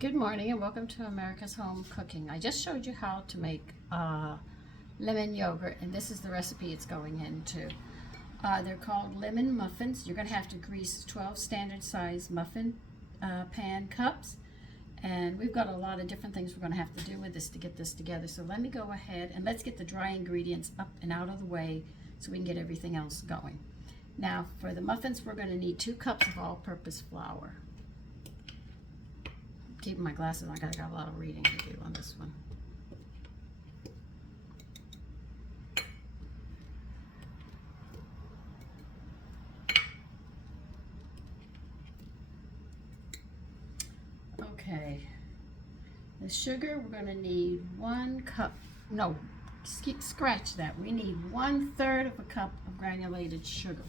Good morning and welcome to America's Home Cooking. I just showed you how to make lemon yogurt, and this is the recipe it's going into. They're called lemon muffins. You're going to have to grease 12 standard size muffin pan cups, and we've got a lot of different things we're going to have to do with this to get this together. So let me go ahead and let's get the dry ingredients up and out of the way so we can get everything else going. Now for the muffins, we're going to need 2 cups of all-purpose flour. Keeping my glasses on, I got a lot of reading to do on this one. Okay, the sugar, we're going to need 1 cup, no, scratch that. We need 1/3 of a cup of granulated sugar.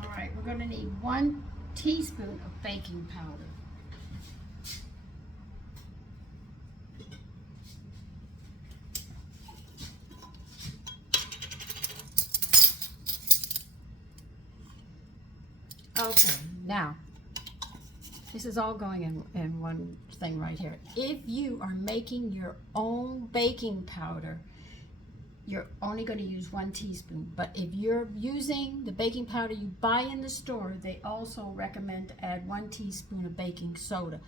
Alright, we're going to need 1 teaspoon of baking powder. Okay, now, this is all going in one thing right here. If you are making your own baking powder, you're only going to use 1 teaspoon. But if you're using the baking powder you buy in the store, they also recommend to add 1 teaspoon of baking soda.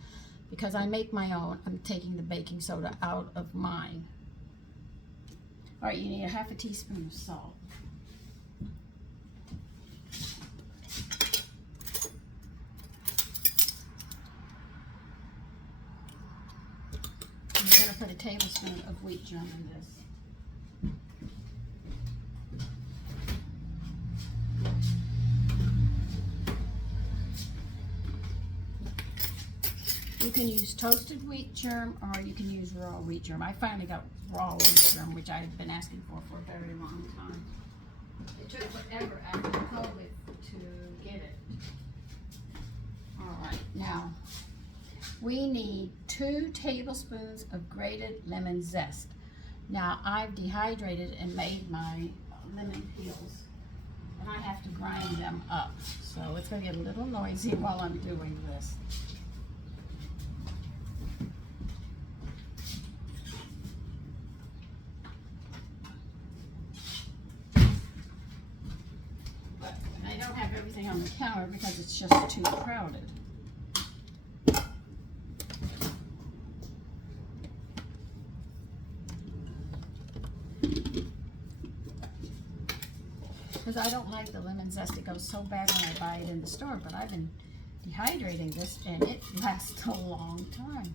Because I make my own, I'm taking the baking soda out of mine. All right, you need 1/2 teaspoon of salt. I'm going to put a tablespoon of wheat germ in this. You can use toasted wheat germ or you can use raw wheat germ. I finally got raw wheat germ, which I had been asking for a very long time. It took forever after COVID to get it. Alright, now we need 2 tablespoons of grated lemon zest. Now I've dehydrated and made my lemon peels, and I have to grind them up. So it's going to get a little noisy while I'm doing this. Everything on the counter because it's just too crowded. Because I don't like the lemon zest. It goes so bad when I buy it in the store, but I've been dehydrating this and it lasts a long time.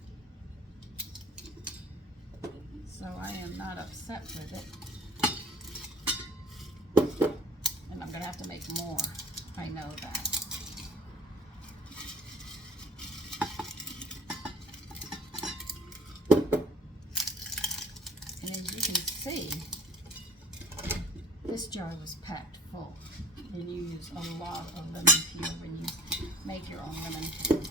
So I am not upset with it. And I'm going to have to make more. I know that. And as you can see, this jar was packed full. And you use a lot of lemon peel when you make your own lemon peel.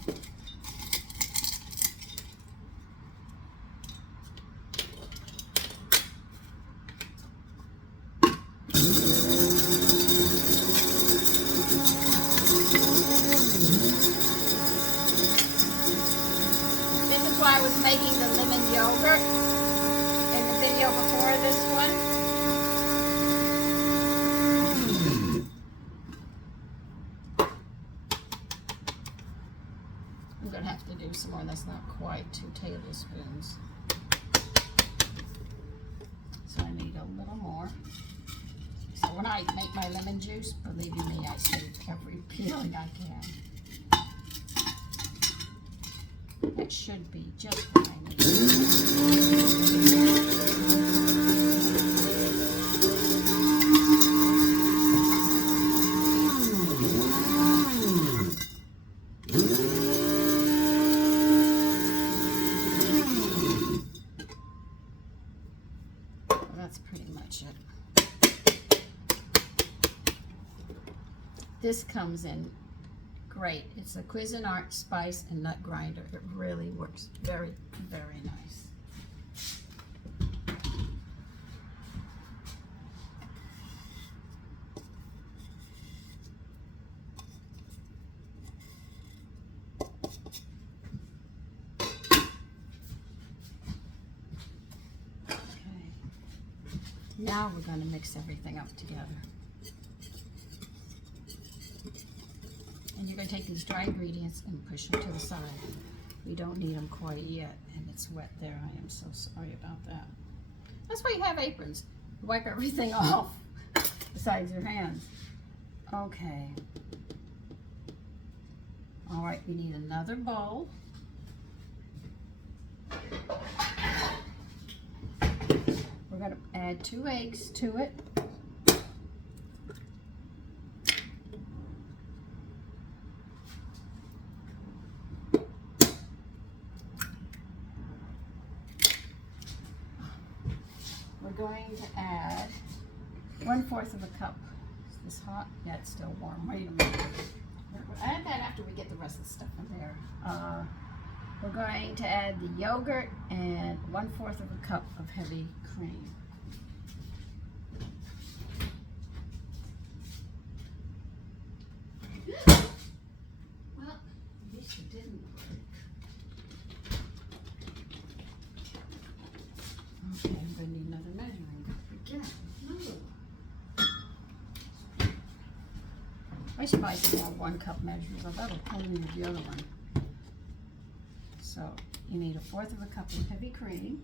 I was making the lemon yogurt in the video before this one. I'm going to have to do some more. That's not quite 2 tablespoons. So I need a little more. So when I make my lemon juice, believe you me, I save every peeling I can. That should be just what I need. Well, that's pretty much it. this comes in great. It's a Cuisinart spice and nut grinder. It really works very, very nice. Okay. Now we're going to mix everything up together. And you're going to take these dry ingredients and push them to the side. We don't need them quite yet, and it's wet there. I am so sorry about that. That's why you have aprons. You wipe everything off besides your hands. Okay. All right, we need another bowl. We're going to add 2 eggs to it. We're going to add 1/4 of a cup. Is this hot? Yeah, it's still warm. Wait a minute. We'll add that after we get the rest of the stuff in there. We're going to add the yogurt and 1/4 of a cup of heavy cream. Well, at least it didn't break. Okay, I'm going to need another measuring cup again. I should buy some more 1-cup measures. I've got plenty of the other one. So you need 1/4 of a cup of heavy cream.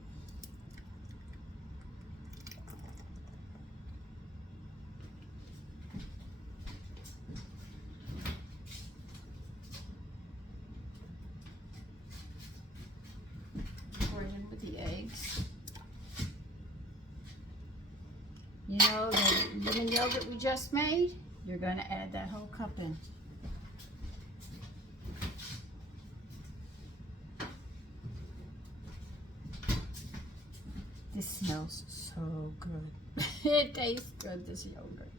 Pour it in with the eggs. You know the lemon yogurt we just made? You're going to add that whole cup in. This smells so good. It tastes good, this yogurt.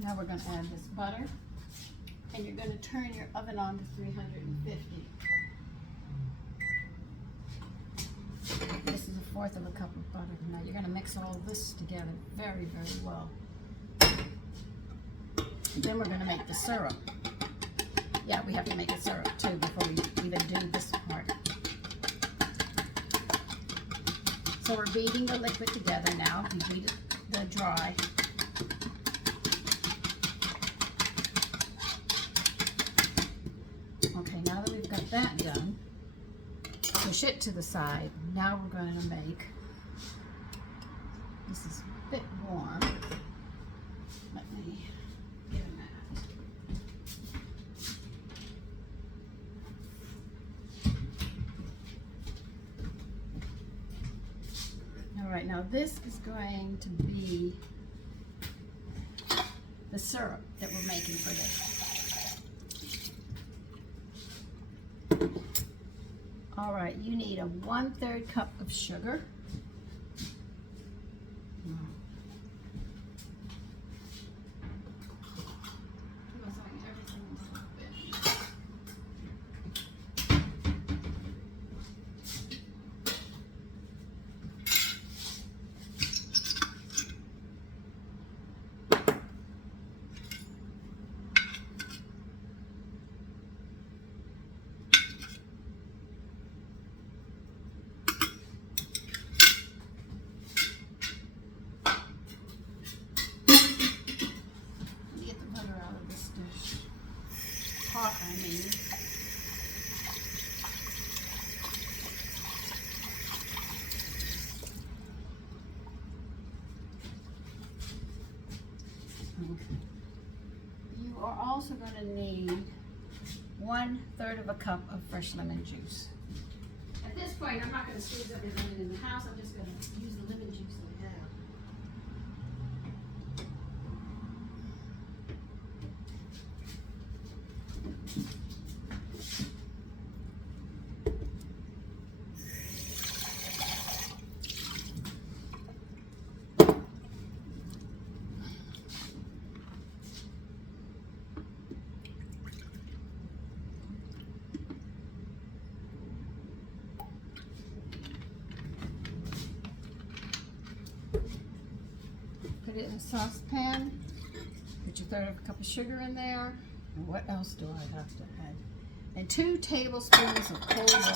Now we're going to add this butter. And you're going to turn your oven on to 350. This is 1/4 of a cup of butter. Now you're going to mix all this together very, very well. Then we're going to make the syrup. Yeah, we have to make a syrup too before we even do this part. So we're beating the liquid together now. You beat the dry. Okay, now that we've got that done, push it to the side. Now we're going to make, this is a bit warm. Let me get a mat. All right, now this is going to be the syrup that we're making for this. All right, you need a 1/3 cup of sugar. Hot, I mean. Okay. You are also going to need 1/3 of a cup of fresh lemon juice. At this point, I'm not going to squeeze every lemon in the house. I'm just going to use the lemon juice that I have. put it in a saucepan. Put your third of a cup of sugar in there. And what else do I have to add? And 2 tablespoons of cold water.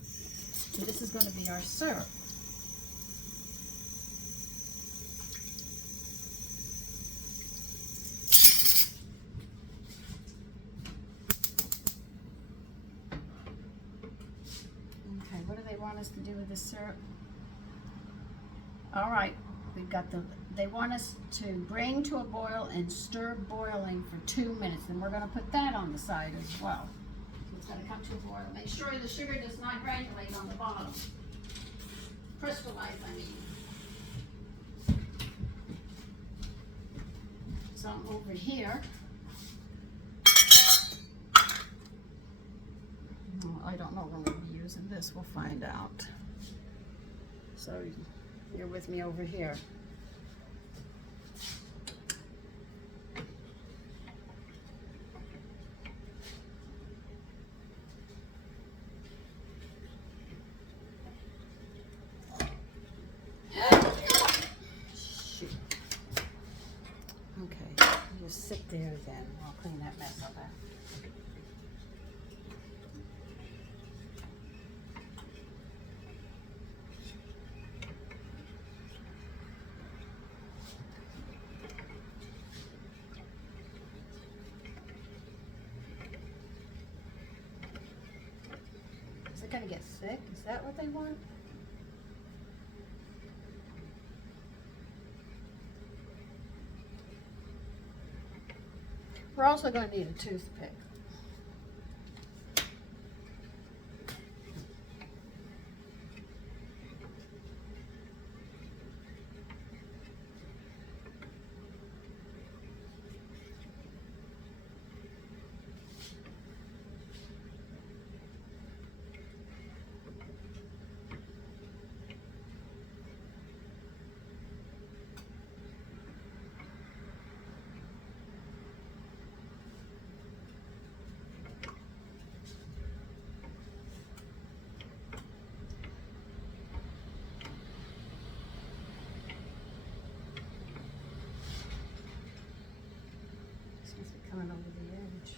So this is going to be our syrup. Okay, what do they want us to do with this syrup? All right, we've got they want us to bring to a boil and stir boiling for 2 minutes. And we're going to put that on the side as well. So it's going to come to a boil. Make sure the sugar does not granulate on the bottom. Crystallize, I mean. So I'm over here. I don't know when we'll be using this. We'll find out. So you're with me over here. Shoot. Okay, just sit there then. I'll clean that mess up. Is it going to get thick? Is that what they want? We're also going to need a toothpick. Coming over the edge.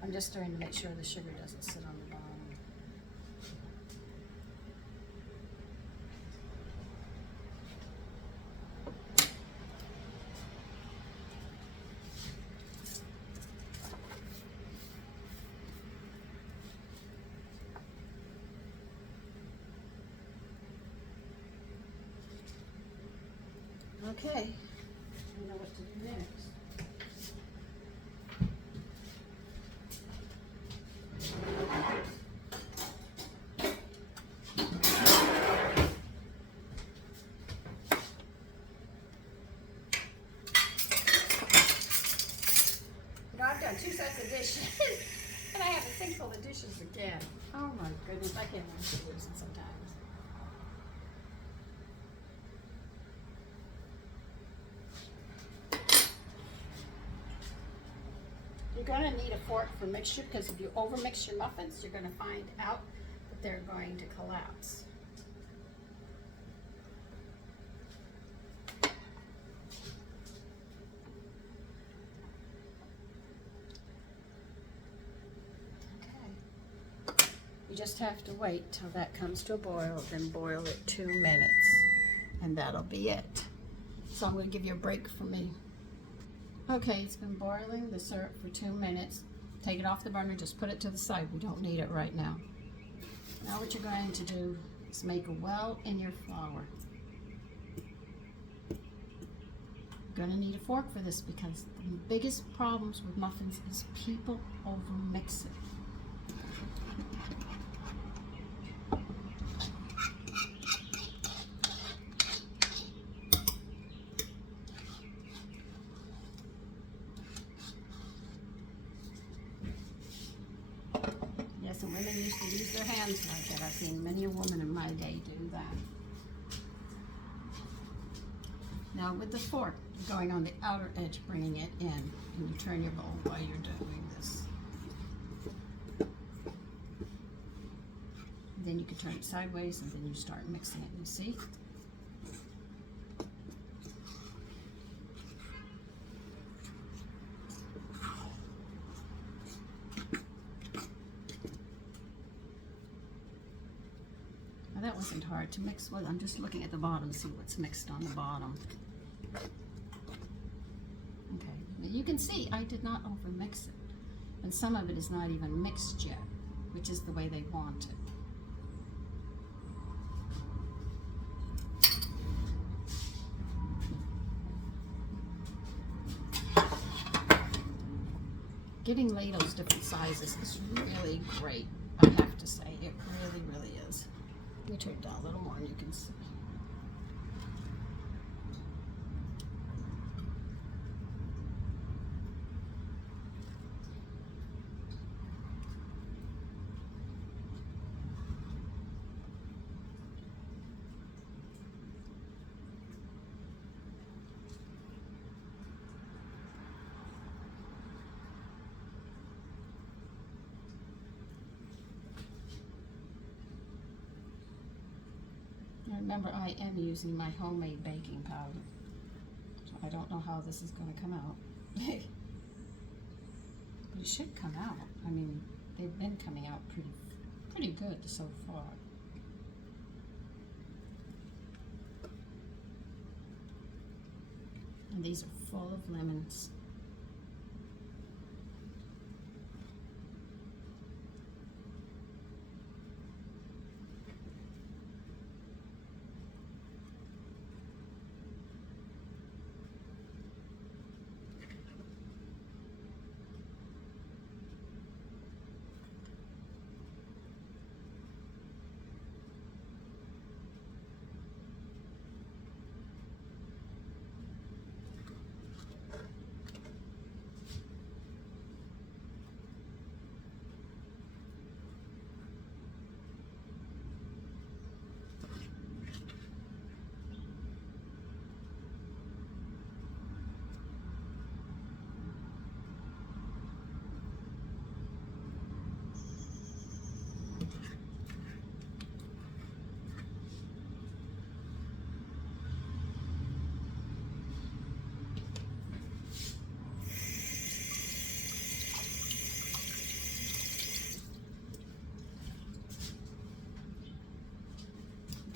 I'm just trying to make sure the sugar doesn't sit on the bottom. Okay, I know what to do next. You know, I've done 2 sets of dishes, and I have a sink full of dishes again. Oh my goodness, I can't remember the words sometimes. You're going to need a fork for mixture, because if you overmix your muffins, you're going to find out that they're going to collapse. Okay. You just have to wait till that comes to a boil, then boil it 2 minutes, and that'll be it. So I'm going to give you a break for me. Okay, it's been boiling the syrup for 2 minutes. Take it off the burner, just put it to the side. We don't need it right now. Now what you're going to do is make a well in your flour. You're going to need a fork for this, because the biggest problems with muffins is people overmix it. Yes, and women used to use their hands like that. I've seen many a woman in my day do that. Now with the fork, you're going on the outer edge, bringing it in, and you turn your bowl while you're doing this. Then you can turn it sideways and then you start mixing it, you see? Now that wasn't hard to mix with. I'm just looking at the bottom to see what's mixed on the bottom. Okay, you can see I did not over mix it. And some of it is not even mixed yet, which is the way they want it. Getting ladles different sizes is really great, I have to say. It really, really is. Let me turn it down a little more and you can see. Remember, I am using my homemade baking powder, so I don't know how this is going to come out. But it should come out. I mean, they've been coming out pretty good so far. And these are full of lemons.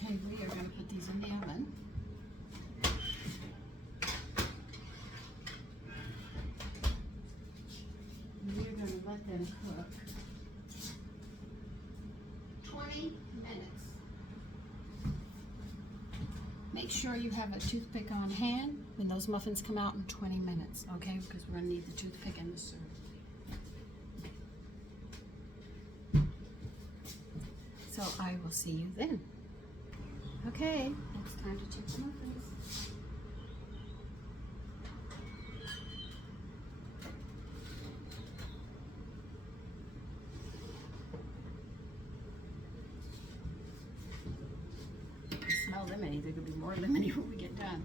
Okay, we are going to put these in the oven. We are going to let them cook 20 minutes. Make sure you have a toothpick on hand when those muffins come out in 20 minutes, okay? Because we're going to need the toothpick and the syrup. So I will see you then. Okay, it's time to check the muffins. They smell lemony. There could be more lemony when we get done.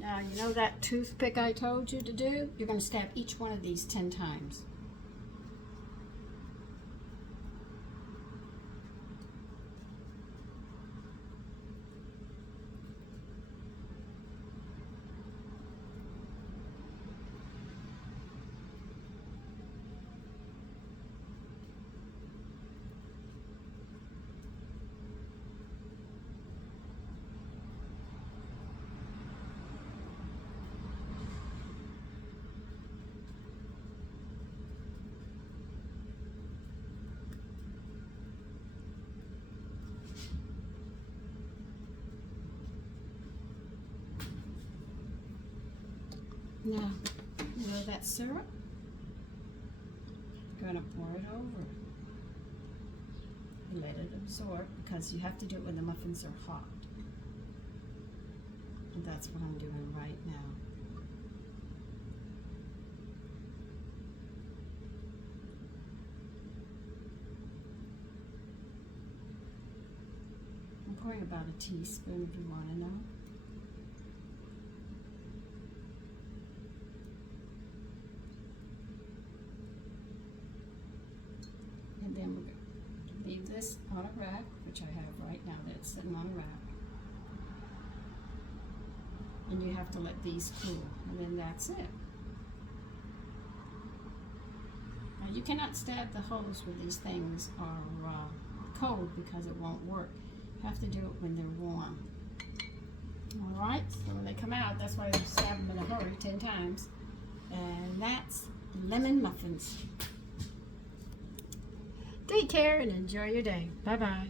Now, you know that toothpick I told you to do? You're going to stab each one of these 10 times. Now, you know that syrup? You're going to pour it over. And let it absorb, because you have to do it when the muffins are hot. And that's what I'm doing right now. I'm pouring about a teaspoon if you want to know. which I have right now that's sitting on a rack. And you have to let these cool, and then that's it. Now you cannot stab the holes when these things are cold because it won't work. You have to do it when they're warm. Alright, so when they come out, that's why you stab them in a hurry 10 times. And that's lemon muffins. Take care and enjoy your day. Bye-bye.